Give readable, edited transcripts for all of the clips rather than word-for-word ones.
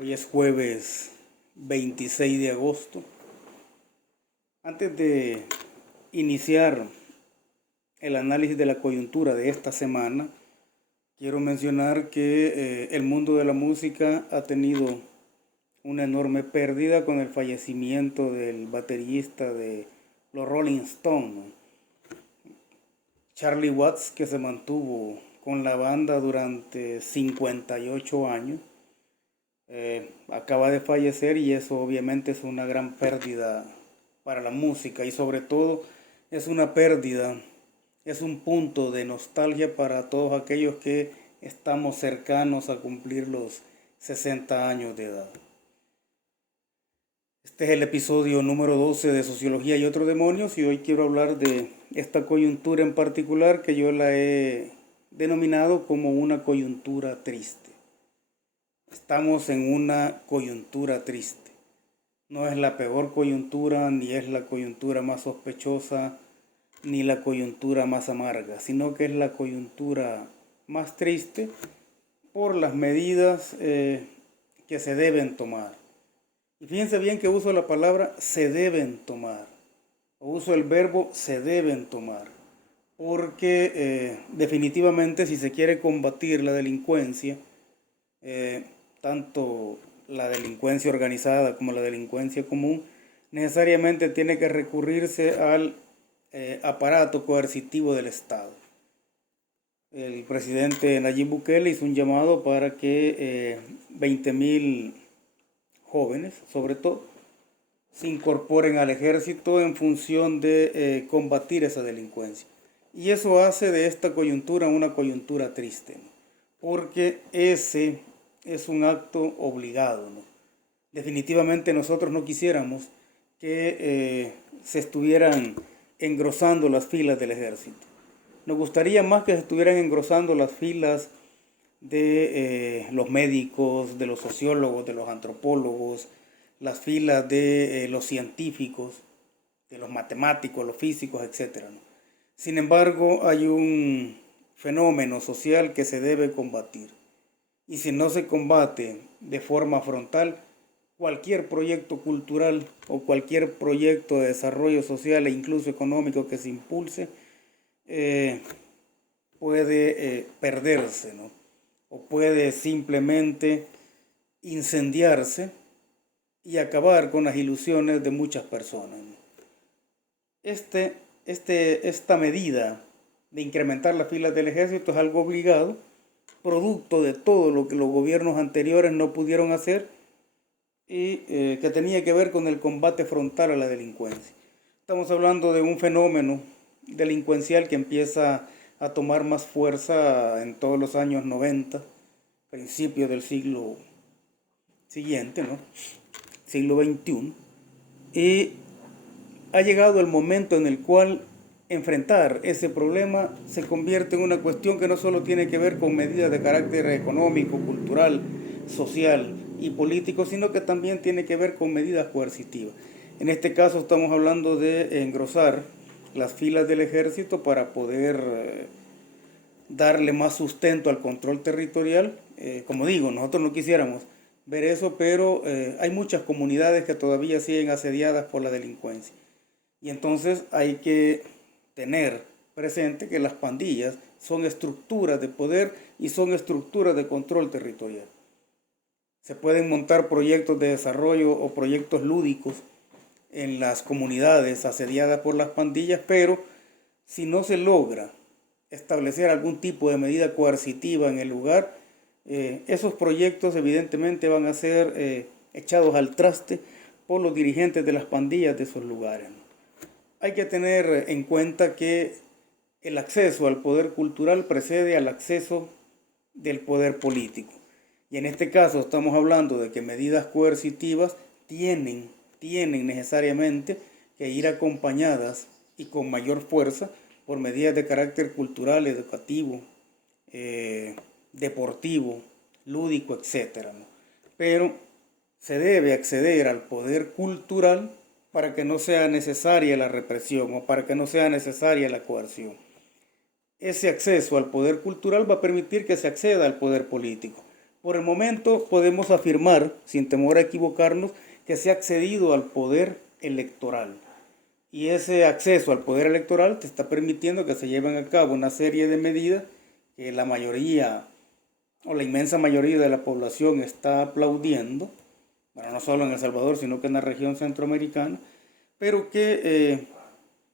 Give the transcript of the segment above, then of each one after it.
Hoy es jueves 26 de agosto. Antes de iniciar el análisis de la coyuntura de esta semana, quiero mencionar que el mundo de la música ha tenido una enorme pérdida con el fallecimiento del baterista de los Rolling Stones, ¿no? Charlie Watts, que se mantuvo con la banda durante 58 años. Acaba de fallecer y eso obviamente es una gran pérdida para la música y sobre todo es una pérdida, es un punto de nostalgia para todos aquellos que estamos cercanos a cumplir los 60 años de edad. Este es el episodio número 12 de Sociología y otros demonios y hoy quiero hablar de esta coyuntura en particular que yo la he denominado como una coyuntura triste. Estamos en una coyuntura triste. No es la peor coyuntura, ni es la coyuntura más sospechosa, ni la coyuntura más amarga, sino que es la coyuntura más triste por las medidas que se deben tomar. Y fíjense bien que uso la palabra se deben tomar, o uso el verbo se deben tomar, porque definitivamente si se quiere combatir la delincuencia, tanto la delincuencia organizada como la delincuencia común, necesariamente tiene que recurrirse al aparato coercitivo del Estado. El presidente Nayib Bukele hizo un llamado para que 20.000 jóvenes, sobre todo, se incorporen al ejército en función de combatir esa delincuencia. Y eso hace de esta coyuntura una coyuntura triste, ¿no? Porque ese es un acto obligado, ¿no? Definitivamente nosotros no quisiéramos que se estuvieran engrosando las filas del ejército. Nos gustaría más que se estuvieran engrosando las filas de los médicos, de los sociólogos, de los antropólogos, las filas de los científicos, de los matemáticos, los físicos, etc., ¿no? Sin embargo, hay un fenómeno social que se debe combatir. Y si no se combate de forma frontal, cualquier proyecto cultural o cualquier proyecto de desarrollo social e incluso económico que se impulse puede perderse, ¿no? O puede simplemente incendiarse y acabar con las ilusiones de muchas personas, ¿no? Esta medida de incrementar las filas del ejército es algo obligado, producto de todo lo que los gobiernos anteriores no pudieron hacer y que tenía que ver con el combate frontal a la delincuencia. Estamos hablando de un fenómeno delincuencial que empieza a tomar más fuerza en todos los años 90, principios del siglo siguiente, ¿no? Siglo XXI, y ha llegado el momento en el cual enfrentar ese problema se convierte en una cuestión que no solo tiene que ver con medidas de carácter económico, cultural, social y político, sino que también tiene que ver con medidas coercitivas. En este caso estamos hablando de engrosar las filas del ejército para poder darle más sustento al control territorial. Como digo, nosotros no quisiéramos ver eso, pero hay muchas comunidades que todavía siguen asediadas por la delincuencia. Y entonces hay que tener presente que las pandillas son estructuras de poder y son estructuras de control territorial. Se pueden montar proyectos de desarrollo o proyectos lúdicos en las comunidades asediadas por las pandillas, pero si no se logra establecer algún tipo de medida coercitiva en el lugar, esos proyectos evidentemente van a ser echados al traste por los dirigentes de las pandillas de esos lugares. Hay que tener en cuenta que el acceso al poder cultural precede al acceso del poder político. Y en este caso estamos hablando de que medidas coercitivas tienen necesariamente que ir acompañadas y con mayor fuerza por medidas de carácter cultural, educativo, deportivo, lúdico, etc., ¿no? Pero se debe acceder al poder cultural para que no sea necesaria la represión o para que no sea necesaria la coerción. Ese acceso al poder cultural va a permitir que se acceda al poder político, Por el momento podemos afirmar, sin temor a equivocarnos, que se ha accedido al poder electoral. Y ese acceso al poder electoral te está permitiendo que se lleven a cabo una serie de medidas que la mayoría o la inmensa mayoría de la población está aplaudiendo, bueno, no solo en El Salvador, sino que en la región centroamericana, pero que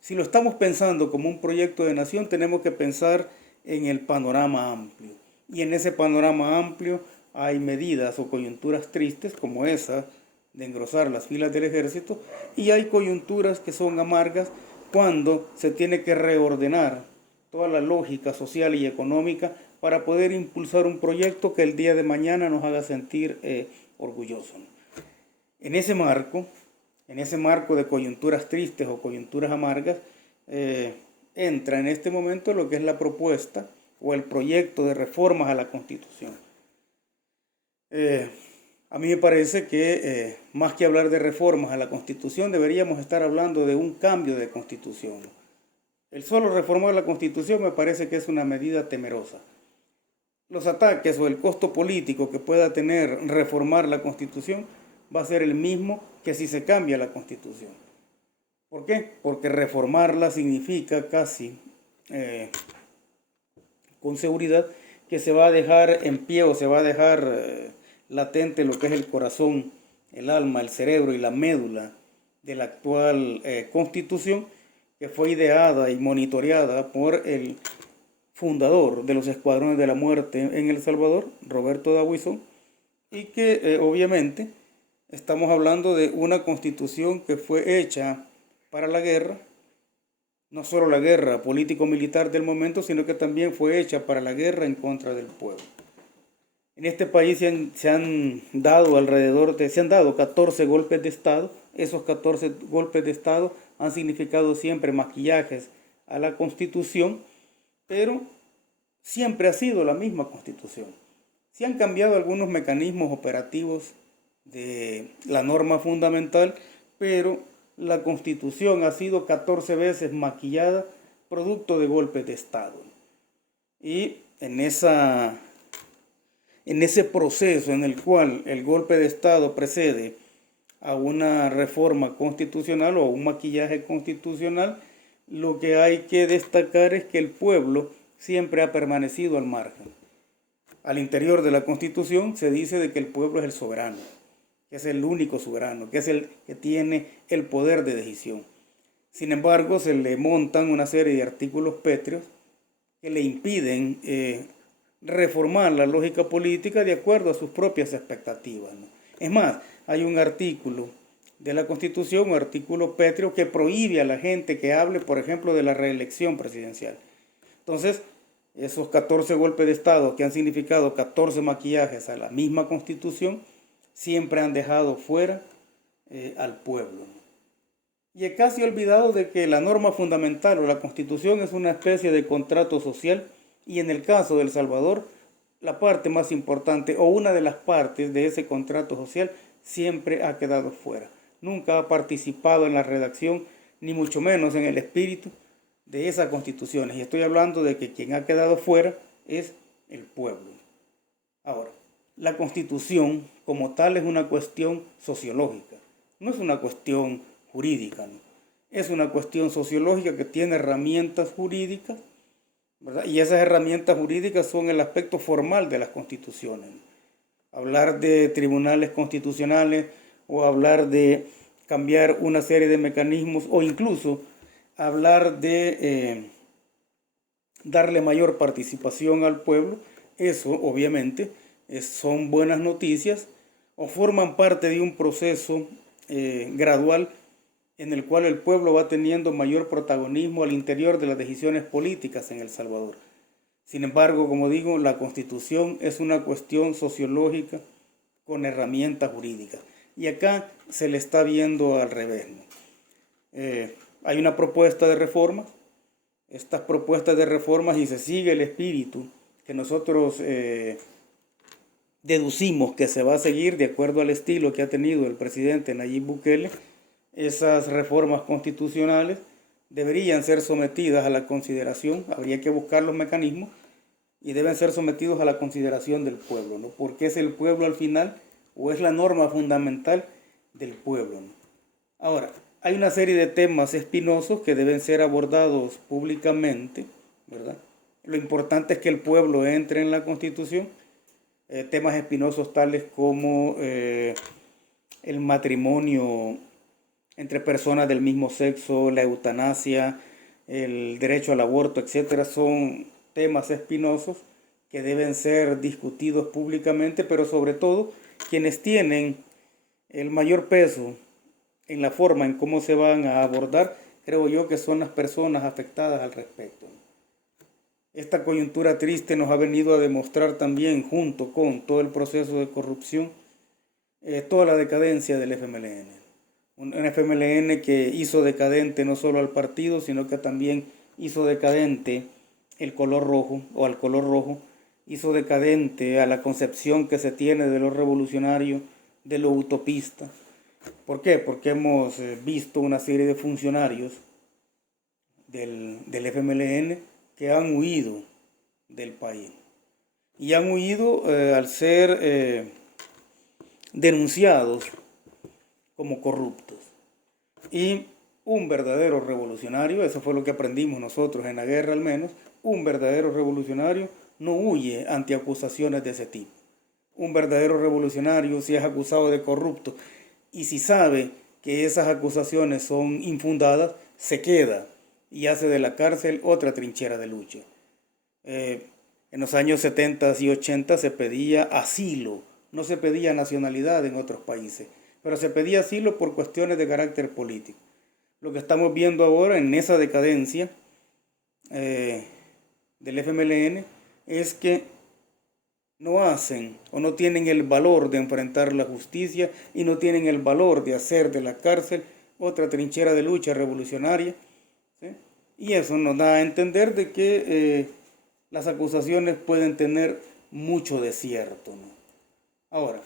si lo estamos pensando como un proyecto de nación, tenemos que pensar en el panorama amplio. Y en ese panorama amplio hay medidas o coyunturas tristes como esa de engrosar las filas del ejército, y hay coyunturas que son amargas cuando se tiene que reordenar toda la lógica social y económica para poder impulsar un proyecto que el día de mañana nos haga sentir orgullosos. En ese marco de coyunturas tristes o coyunturas amargas, entra en este momento lo que es la propuesta o el proyecto de reformas a la Constitución. A mí me parece que más que hablar de reformas a la Constitución, deberíamos estar hablando de un cambio de Constitución. El solo reformar la Constitución me parece que es una medida temerosa. Los ataques o el costo político que pueda tener reformar la Constitución va a ser el mismo que si se cambia la Constitución. ¿Por qué? Porque reformarla significa casi con seguridad que se va a dejar en pie o se va a dejar latente lo que es el corazón, el alma, el cerebro y la médula de la actual Constitución, que fue ideada y monitoreada por el fundador de los Escuadrones de la Muerte en El Salvador, Roberto Dawison, y que obviamente estamos hablando de una Constitución que fue hecha para la guerra, no solo la guerra político-militar del momento, sino que también fue hecha para la guerra en contra del pueblo. En este país se han dado 14 golpes de Estado. Esos 14 golpes de Estado han significado siempre maquillajes a la Constitución, pero siempre ha sido la misma Constitución. Se han cambiado algunos mecanismos operativos de la norma fundamental, pero la Constitución ha sido 14 veces maquillada producto de golpes de Estado. Y en ese proceso en el cual el golpe de Estado precede a una reforma constitucional o a un maquillaje constitucional, lo que hay que destacar es que el pueblo siempre ha permanecido al margen. Al interior de la Constitución se dice de que el pueblo es el soberano, que es el único soberano, que es el que tiene el poder de decisión. Sin embargo, se le montan una serie de artículos pétreos que le impiden reformar la lógica política de acuerdo a sus propias expectativas, ¿no? Es más, hay un artículo de la Constitución, un artículo pétreo, que prohíbe a la gente que hable, por ejemplo, de la reelección presidencial. Entonces, esos 14 golpes de Estado que han significado 14 maquillajes a la misma Constitución, siempre han dejado fuera al pueblo. Y he casi olvidado de que la norma fundamental o la Constitución es una especie de contrato social, y en el caso de El Salvador, la parte más importante o una de las partes de ese contrato social siempre ha quedado fuera. Nunca ha participado en la redacción, ni mucho menos en el espíritu de esas constituciones. Y estoy hablando de que quien ha quedado fuera es el pueblo. Ahora, la Constitución como tal es una cuestión sociológica, no es una cuestión jurídica, ¿no? Es una cuestión sociológica que tiene herramientas jurídicas, ¿verdad? Y esas herramientas jurídicas son el aspecto formal de las constituciones. Hablar de tribunales constitucionales o hablar de cambiar una serie de mecanismos o incluso hablar de darle mayor participación al pueblo, eso obviamente son buenas noticias o forman parte de un proceso gradual en el cual el pueblo va teniendo mayor protagonismo al interior de las decisiones políticas en El Salvador. Sin embargo, como digo, la Constitución es una cuestión sociológica con herramientas jurídicas. Y acá se le está viendo al revés, ¿no? Hay una propuesta de reforma. Estas propuestas de reformas, y se sigue el espíritu que nosotros deducimos que se va a seguir de acuerdo al estilo que ha tenido el presidente Nayib Bukele, esas reformas constitucionales deberían ser sometidas a la consideración, habría que buscar los mecanismos y deben ser sometidos a la consideración del pueblo, ¿no? Porque es el pueblo al final, o es la norma fundamental del pueblo, ¿no? Ahora, hay una serie de temas espinosos que deben ser abordados públicamente, ¿verdad? Lo importante es que el pueblo entre en la Constitución. Temas espinosos tales como el matrimonio entre personas del mismo sexo, la eutanasia, el derecho al aborto, etcétera, son temas espinosos que deben ser discutidos públicamente, pero sobre todo quienes tienen el mayor peso en la forma en cómo se van a abordar, creo yo que son las personas afectadas al respecto. Esta coyuntura triste nos ha venido a demostrar también, junto con todo el proceso de corrupción, toda la decadencia del FMLN. Un FMLN que hizo decadente no solo al partido, sino que también hizo decadente el color rojo, o al color rojo, hizo decadente a la concepción que se tiene de lo revolucionario, de lo utopista. ¿Por qué? Porque hemos visto una serie de funcionarios del FMLN que han huido del país. Y han huido al ser denunciados como corruptos. Y un verdadero revolucionario, eso fue lo que aprendimos nosotros en la guerra al menos, un verdadero revolucionario no huye ante acusaciones de ese tipo. Un verdadero revolucionario, si es acusado de corrupto y si sabe que esas acusaciones son infundadas, se queda y hace de la cárcel otra trinchera de lucha. En los años 70 y 80 se pedía asilo, no se pedía nacionalidad en otros países, pero se pedía asilo por cuestiones de carácter político. Lo que estamos viendo ahora en esa decadencia del FMLN es que no hacen o no tienen el valor de enfrentar la justicia y no tienen el valor de hacer de la cárcel otra trinchera de lucha revolucionaria, ¿sí? Y eso nos da a entender de que las acusaciones pueden tener mucho de cierto, ¿no? Ahora,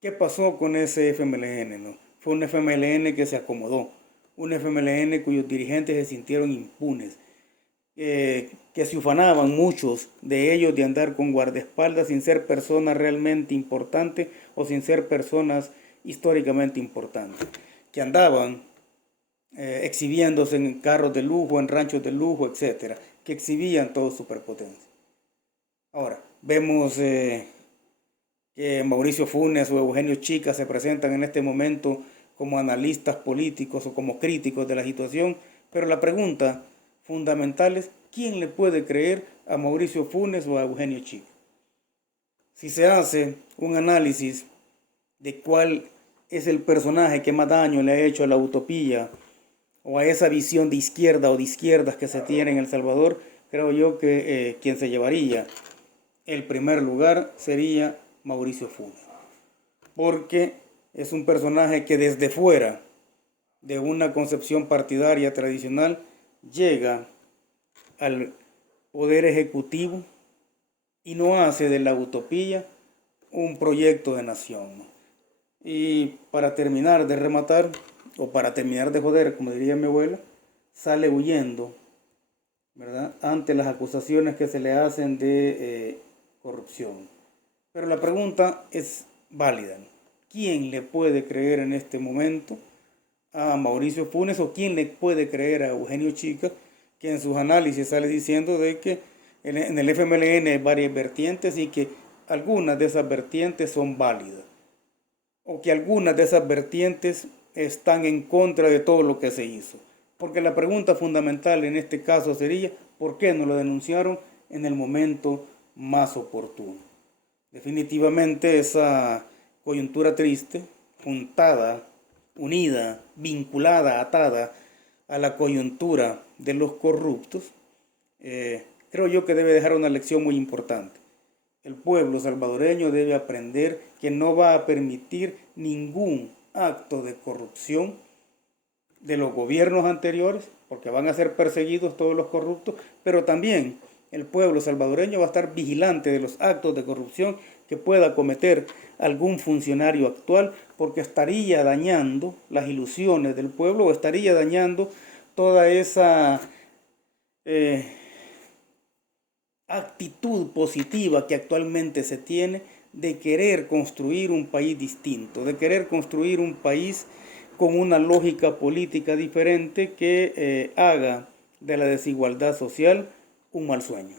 ¿qué pasó con ese FMLN, no? Fue un FMLN que se acomodó, un FMLN cuyos dirigentes se sintieron impunes, que se ufanaban muchos de ellos de andar con guardaespaldas sin ser personas realmente importantes o sin ser personas históricamente importantes, que andaban exhibiéndose en carros de lujo, en ranchos de lujo, etcétera, que exhibían toda superpotencia. Ahora, vemos que Mauricio Funes o Eugenio Chica se presentan en este momento como analistas políticos o como críticos de la situación, pero la pregunta fundamental es ¿quién le puede creer a Mauricio Funes o a Eugenio Chica? Si se hace un análisis de cuál es el personaje que más daño le ha hecho a la utopía o a esa visión de izquierda o de izquierdas que se tiene en El Salvador, creo yo que quien se llevaría el primer lugar sería Mauricio Funes, porque es un personaje que desde fuera de una concepción partidaria tradicional llega al poder ejecutivo y no hace de la utopía un proyecto de nación. Y para terminar de rematar, o para terminar de joder, como diría mi abuela, sale huyendo, ¿verdad?, ante las acusaciones que se le hacen de corrupción. Pero la pregunta es válida, ¿no? ¿Quién le puede creer en este momento a Mauricio Funes o quién le puede creer a Eugenio Chica, que en sus análisis sale diciendo de que en el FMLN hay varias vertientes y que algunas de esas vertientes son válidas, o que algunas de esas vertientes están en contra de todo lo que se hizo? Porque la pregunta fundamental en este caso sería, ¿por qué no lo denunciaron en el momento más oportuno? Definitivamente esa coyuntura triste, juntada, unida, vinculada, atada a la coyuntura de los corruptos, creo yo que debe dejar una lección muy importante. El pueblo salvadoreño debe aprender que no va a permitir ningún acto de corrupción de los gobiernos anteriores, porque van a ser perseguidos todos los corruptos, pero también el pueblo salvadoreño va a estar vigilante de los actos de corrupción que pueda cometer algún funcionario actual, porque estaría dañando las ilusiones del pueblo o estaría dañando toda esa actitud positiva que actualmente se tiene de querer construir un país distinto, de querer construir un país con una lógica política diferente que haga de la desigualdad social un mal sueño.